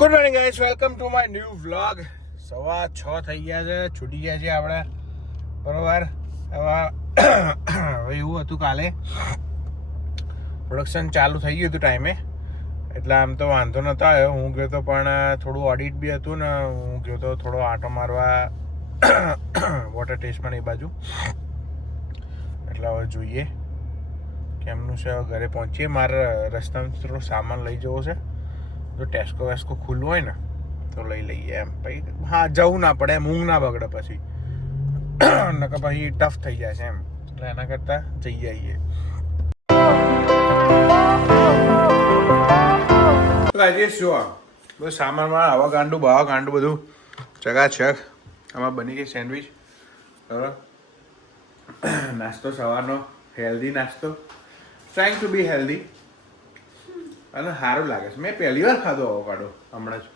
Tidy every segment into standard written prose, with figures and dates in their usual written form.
Good morning guys, welcome to my new vlog. 6:15 થઈ ગયા છે, છૂટી ગયા છે આપણે, બરોબર. હવે એવું હતું, કાલે પ્રોડક્શન ચાલુ થઈ ગયું હતું ટાઈમે, એટલે આમ તો વાંધો નહોતો આવ્યો. હું ગયો તો પણ થોડું ઓડિટ બી હતું ને, હું ગયો તો થોડો આંટો મારવા વોટર ટેસ્ટમાં એ બાજુ. એટલે હવે જોઈએ કેમનું છે. હવે ઘરે પહોંચીએ. મારે રસ્તામાં થોડો સામાન લઈ જવો છે. જો ટેસ્કો વેસ્કો ખુલ્લું હોય ને તો લઈ લઈએ એમ. પછી હા, જવું ના પડે એમ, ઊંઘ ના બગડે પછી, નકર પછી ટફ થઈ જાય છે એમ. એટલે એના કરતાં જઈ આવીએ. રાજેશ જો બધું સામાનમાં આવા ગાંડું બાવા ગાંડું બધું ચકાચક. આમાં બની ગઈ સેન્ડવિચ, બરાબર. નાસ્તો સવારનો હેલ્ધી નાસ્તો, ટ્રાઈંગ ટુ બી હેલ્ધી, અને સારું લાગે છે. મેં પહેલી વાર ખાધો અવોકાડો હમણાં જ,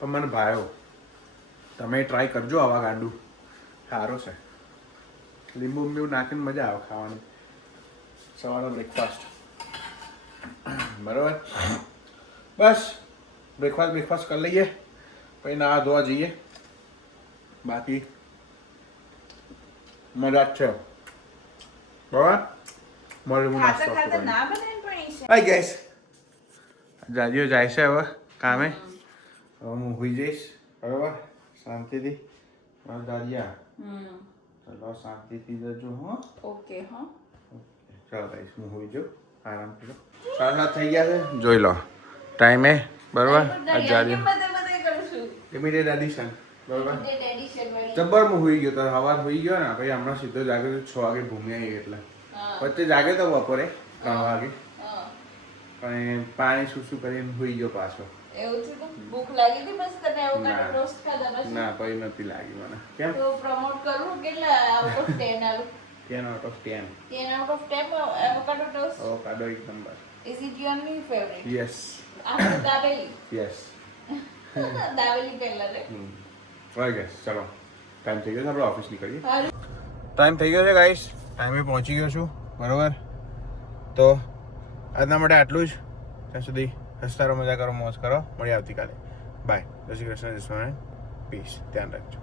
પણ મને ભાવ્યો. તમે ટ્રાય કરજો આવા ગાંડું, સારું છે. લીંબુ બીંબુ નાખીને મજા આવે ખાવાની, સવારનો બ્રેકફાસ્ટ, બરાબર. બસ બ્રેકફાસ્ટ કરી લઈએ, પછી નાહવા ધોવા જઈએ. બાકી મજા જ છે, બરાબર. મળે નાસ્તો હાય ગાઈસ. જાજીઓ જાય છે હવે કામે. હવે હું હોઈ જઈશ, બરાબર, શાંતિથી. દાદિયા ચલો શાંતિથી જજો. હા, ઓકે. હા, ચાલો ગાઈસ, હું હોઈ જાઉં, આરામ કરો. 7:30 થઈ ગયા છે, જોઈ લો ટાઈમે, બરાબર. ઇમિડિયેટ એડિશન, બરાબર. જબ્બર હું હોઈ ગયો તો, સવાર હોઈ ગયો ને, પછી હમણાં સીધો જાગ્યો તો 6 વાગે ભૂમી આવી. એટલે વચ્ચે જાગ્યો તો બપોરે 3 વાગે, પણ પાણી શું કરીને હોઈ ગયો પાછો. એવું છે. ભૂખ લાગી હતી બસ તને એવોકાડો ટોસ્ટ ખાધા પછી? ના, કોઈ નથી લાગી મને. કેમ તો પ્રમોટ કરું? કેટલા આઉટ ઓફ 10 આલું? 10 out of 10. 10 out of 10 avocado toast. Avocado એક number. Is it your new favorite? Yes. After dabeli? Yes. Dabeli પહેલા રે. ઓકે ગાઈસ, ચલો ટાઈમ થઈ ગયો છે, આપણે ઓફિસ નીકળીએ. હારું. ટાઈમ થઈ ગયો છે ગાઈસ, ટાઈમે પહોંચી ગયો છું, બરોબર. તો આજના માટે આટલું જ. ત્યાં સુધી હસતા મજા કરો, મોજ કરો. મળીએ આવતીકાલે. બાય. જય શ્રી કૃષ્ણ, જય સ્વામી, પીસ. ધ્યાન રાખજો.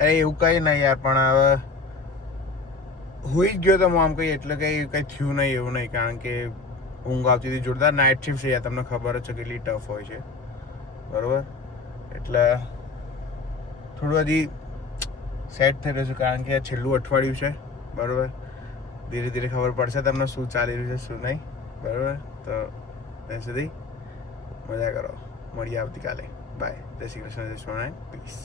અરે એવું કંઈ નહીં યાર, પણ હવે હોઈ જ ગયો તો હું આમ કંઈ, એટલે કંઈ થયું નહીં એવું નહીં, કારણ કે ઊંઘ આવતી હતી જોરદાર. નાઇટ શિફ્ટ છે યાર, તમને ખબર જ છે કેટલી ટફ હોય છે, બરાબર. એટલે થોડું હજી સેટ થઈ રહ્યું છે, કારણ કે આ છેલ્લું અઠવાડિયું છે, બરાબર. ધીરે ધીરે ખબર પડશે તમને શું ચાલી રહ્યું છે, શું નહીં, બરાબર. તો ત્યાં સુધી મજા કરો. મળીએ આવતીકાલે. બાય. જય શ્રી કૃષ્ણ, જય સ્વામિનારાયણ, પીસ.